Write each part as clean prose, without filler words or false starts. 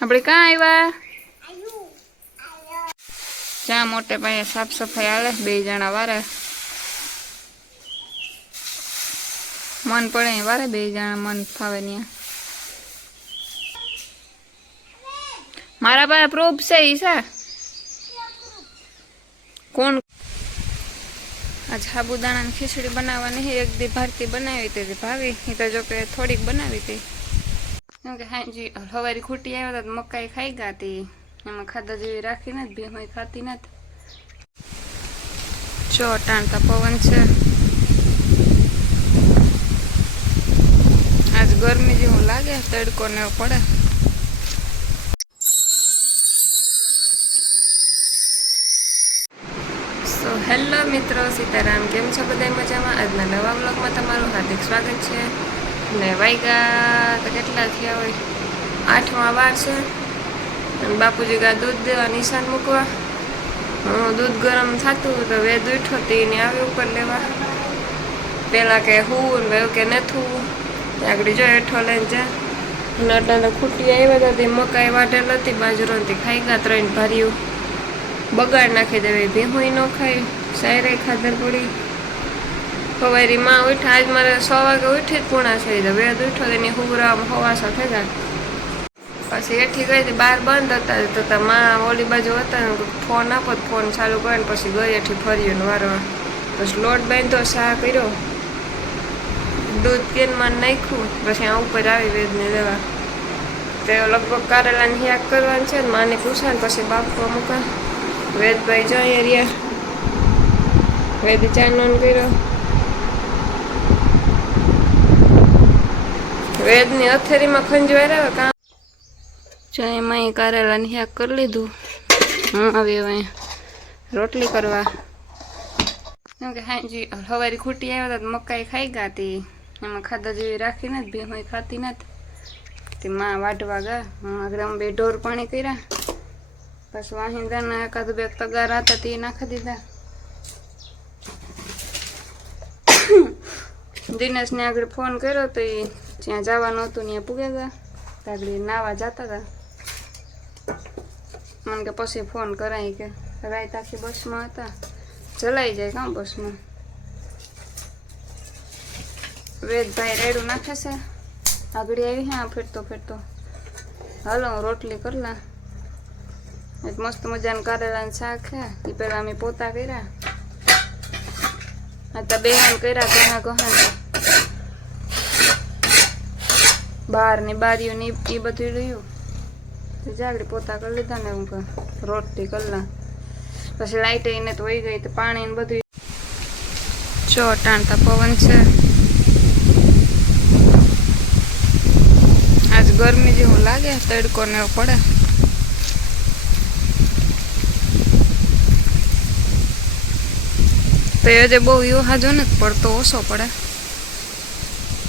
આપણે ક્યાં આવ્યા? જ્યાં મોટે પાયે સાફ સફાઈ હાલે, 2 જણા વારે મન પડે વારે, 2 જણા મન ફાવે ત્યાં. મારા પાસે પ્રૂફ છે ઈશા. કોણ? આજ સાબુદાણાની ખીચડી બનાવવાની. એક દી ભારતી બનાવી હતી, ભાવી એ તો જો કે થોડીક બનાવી હતી. કેમ કે હાજી હવારી ખૂટી આવ્યા હતા, મકાઈ ખાઈ ગયા હતી. એમાં ખાધા જેવી રાખી નથી, ભીહોય ખાતી નથી. જો ટાણતા પવન છે. આજ ગરમી જેવું લાગે, તડકો ને એવું પડે. સો હેલો મિત્રો, સીતારામ. કેમ છો બધા? મજામાં? આજના નવા વ્લોગમાં તમારું હાર્દિક સ્વાગત છે. ને વાગ્યા તો કેટલા થયા હોય, 8માં વાર છે. અને બાપુજી ગા દૂધ દેવા નિશાન મૂકવા. દૂધ ગરમ થતું તો વેદ ઉઠો તેને આવી ઉપર લેવા. પેલા કે હું ને કે નથું આગળ જો હેઠો લઈને જા. નટાને ખૂટી આવ્યા હતા, તે મકાઈ વાઢેલ હતી, બાજરોથી ખાઈ ગયા. 3 ભાર્યું બગાડ નાખી દેવી, ભીહું ન ખાઈ, સાયરે ખાધર પડી. સવારી માં ઉઠા. આજ મારે 6 વાગે ઉઠી જ પૂણા થઈ જાય. વેદ ઉઠો તેની હુગરામ હવાસા થઈ ગયા. પછી એઠી ગઈ હતી, બહાર બંધ હતા તો માં ઓલી બાજુ હતા ને, ફોન આપો તો ફોન ચાલુ કરે ને પછી ગઈ એઠી ફર્યું ને વારવા. પછી લોટ બાંધ્યો, સા કર્યો, દૂધ કેનમાં નાખ્યું. પછી આ ઉપર આવી વેદને લેવા. તે લગભગ કારેલાની શાક કરવાની છે. માને પૂછા ને પછી બાફવા મૂકા. વેદભાઈ જાય રહ્યા. વેદ ચાનો કર્યો. વેદની અથેરીમાં ખંજવાય આવે કામ. જો એમાં કારેલાની શાક કરી લીધું. હું આવી હવે રોટલી કરવા. કેમ કે હાજી હવારી ખૂટી આવ્યા હતા, મકાઈ ખાઈ ગયા હતી. એમાં ખાધા જેવી રાખી નથી, ભીહોય ખાતી નથી. તે માં વાઢવા ગયા. આગળ અમે 2 ઢોર પાણી કર્યા. પછી વાહિંદાના એકાદ 2 તગાર હતા તે નાખી દીધા. દિનેશને આગળ ફોન કર્યો તો એ જ્યાં જવાનું હતું ત્યાં પૂગ્યા ગયા. આગળ નાવા જતા હતા. મને કે પછી ફોન કરાય કે રાત આખી બસમાં હતા, ચલાઈ જાય કામ બસમાં. વેદભાઈ રેડું નાખે છે. આગળ આવી હા ફેરતો ફેરતો. હાલો હું રોટલી કરલા. એક મસ્ત મજાનું કારેલાનું શાક છે. એ પેલા અમે પોતા કર્યા. આ તો બેહાન કર્યા ઘણા ગહાન. બહાર ની બારીઓ ની એ બધું રહ્યું. જાગડી પોતા કરી લીધા ને હું રોટલી કરલા. પછી લાઈટ એને તો વહી ગઈ તો પાણી ને બધું. જો ટાણતા પવન છે. આજ ગરમી જેવું લાગે, તડકો ને એવું પડે. તો આજે બહુ એવો હાજો નથી પડતો, ઓછો પડે.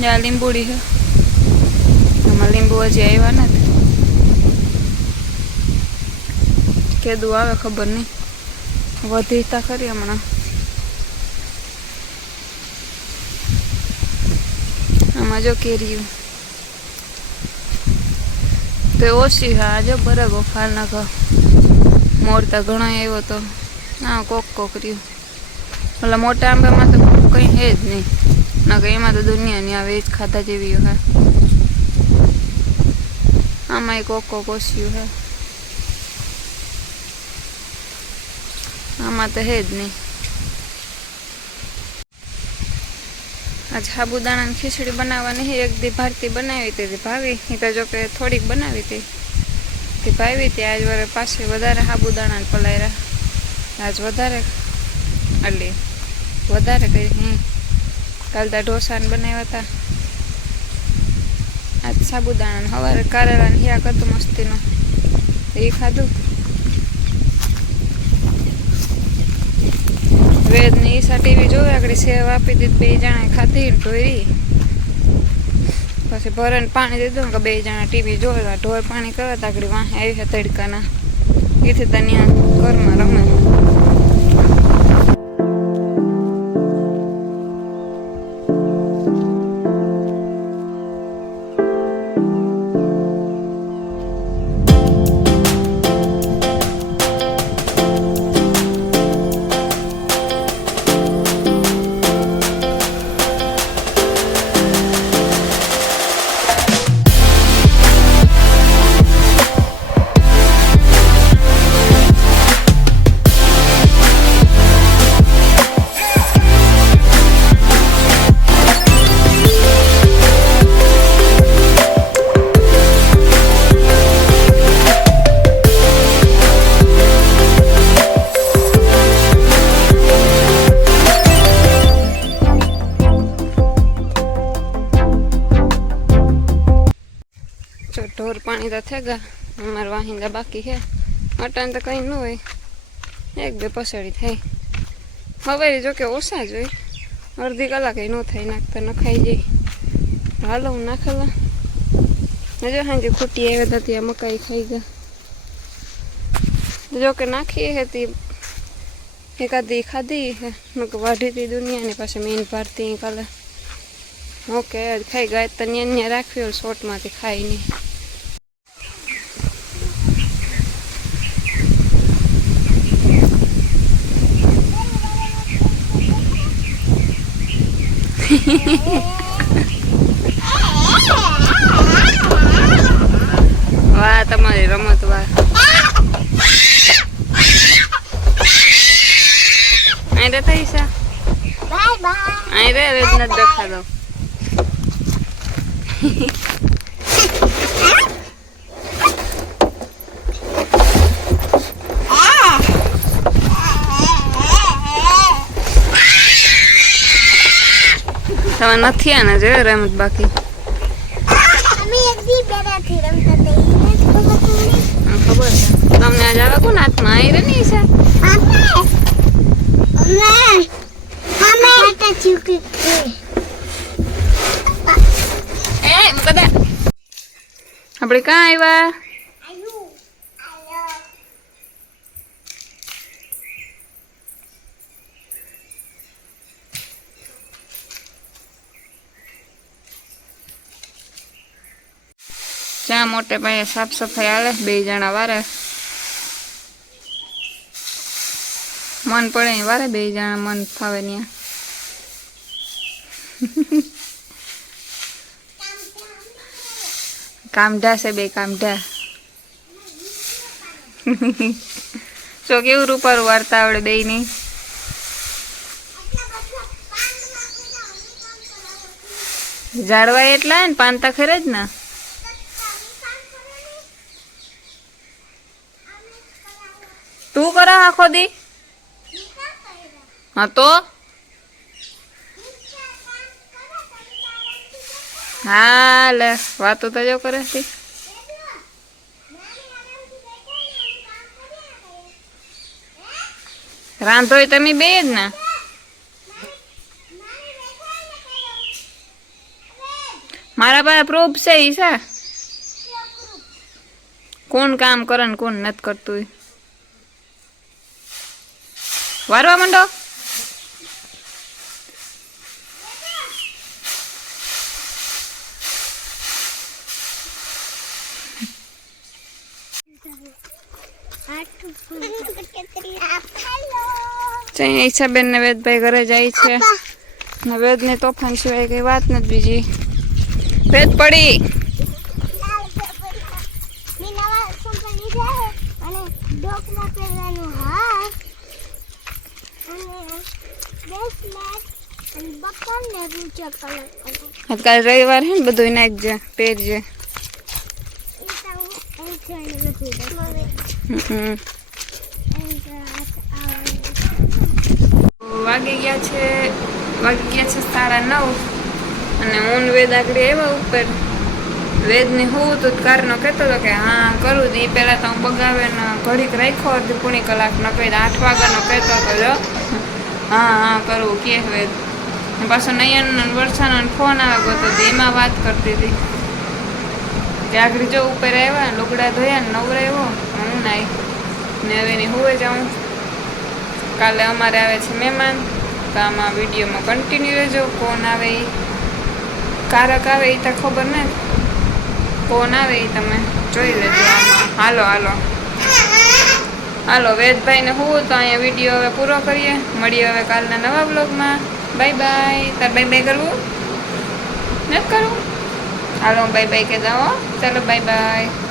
જ્યાં લીંબુડી છે, આમાં લીંબુ હજી આવ્યા નથી. કેદું આવે ખબર નહીં. વધીતા ખરી હમણાં. આમાં જો કેરીયું તો ઓછી હા. આજે બરાબર ફાલ નાખો. મોરતા ઘણા આવ્યો તો ના કોક રહ્યું. ઓલા મોટા આંબામાં તો કંઈ હે જ નહીં. ના કે એમાં તો દુનિયાની આવે એ જ ખાધા જેવી હે. આમાં કોક ઓછ્યું હે. આમાં તો હે જ નહીં. આજ સાબુદાણાની ખીચડી બનાવવાની. એક દી ભારતી બનાવી હતી, ભાવી એ તો જો કે થોડીક બનાવી હતી. તે ભાવી હતી. આજ વારે પાછી વધારે સાબુદાણા પલાયરા. આજ વધારે એટલે વધારે કરી. કાલ તો ઢોસાને બનાવ્યા હતા. આજ સાબુદાણા. સવારે કારેલાની શાક હતું મસ્તીનો, એ ખાધું. વેદ ને ઈશા ટીવી જોવે. આગળ સેવ આપી દીધી. 2 જણા ખાધી ને ઢોરી. પછી ભરણ પાણી દીધું કે 2 જણા ટીવી જોવા. ઢોર પાણી કરવા આગળ વાહે આવી છે તડકાના. એથી ત્યાં ઘરમાં રમે. એ તો થઈ ગયા અમારા વાહિંદા બાકી છે અટાણ તો કંઈ ન હોય એક બે પસળી થાય હવે જો કે ઓછા જ હોય અડધી કલાક ન થાય નાખતા નખાઈ જાય હાલો હું નાખેલા જો સાંજે ખૂટી આવ્યા હતા ત્યાં મકાઈ ખાઈ ગયા જો કે નાખી હતી એકાદી ખાધી હે વાઢી હતી દુનિયાની પાસે મેન ભારતી કાલે ઓકે ખાઈ ગયા તો ત્યાં રાખવી શોર્ટમાંથી ખાઈ નહીં વાહ તમારી રમત વાહ અહીં રે થઈ છે અહીં રે રેજ નથી દેખાડો તમે નથી આને જોયો રમત બાકી ખબર છે તમને આજ આવે કોણ હાથમાં આવી રે નહીં છે આપણે ક્યાં આવ્યા જ્યાં મોટે પાયે સાફ સફાઈ હાલે બે જણા વારે મન પડે વારે બે જણા મન ફાવે ત્યાં કામઢા છે બે કામઢા તો કેવું રૂપારું વાર્તા આવડે બે ની ઝાડવા એટલા ને પાનતા ખરે જ ને તું કરા આખો દી હા તો હા લે વાતો તો જો કરે છે રાંધો તમે બે જ ને મારા પાસે પ્રૂફ છે ઈશા કોણ કામ કરે ને કોણ નથી કરતું વારવા માંડો ઈચ્છાબેન ને વેદભાઈ ઘરે જાય છે ને વેદ ને તોફાન સિવાય કઈ વાત નથી બીજી વેદ પડી કાલે રવિવાર હે ને બધું નાખજે પહેરજે વાગી ગયા છે 9:30 અને હું વેદ આગળ આવ્યા ઉપર વેદની હું તો કારનો કહેતો હતો કે હા કરું તો એ પહેલાં તો હું બગાવે ને ઘડીક રાખ્યો અડધી પૂણી કલાક ન કહી 8 વાગ્યાનો કહેતો હતો જો હા કરવું કે વેદ પાછો નયન વર્ષાનો ફોન આવ્યો હતો તો એમાં વાત કરતી હતી આગળ જો ઉપર આવ્યા લુગડા ધોયા ને નવરાવ્યો હું નાઈ ને હવે ની હુએ જાઉં કાલે અમારે આવે છે મહેમાન તો આમાં વિડીયોમાં કન્ટિન્યુ રહેજો કોણ આવે એ કારક આવે એ તો ખબર ને કોણ આવે એ તમે જોઈ લેજો આમાં હાલો વેદભાઈને હું તો અહીંયા વિડીયો હવે પૂરો કરીએ મળીએ હવે કાલના નવા બ્લોગમાં બાય બાય તાર બાય બાય કરવું નથી કરવું હાલો બાય બાય કે જાઓ ચાલો બાય બાય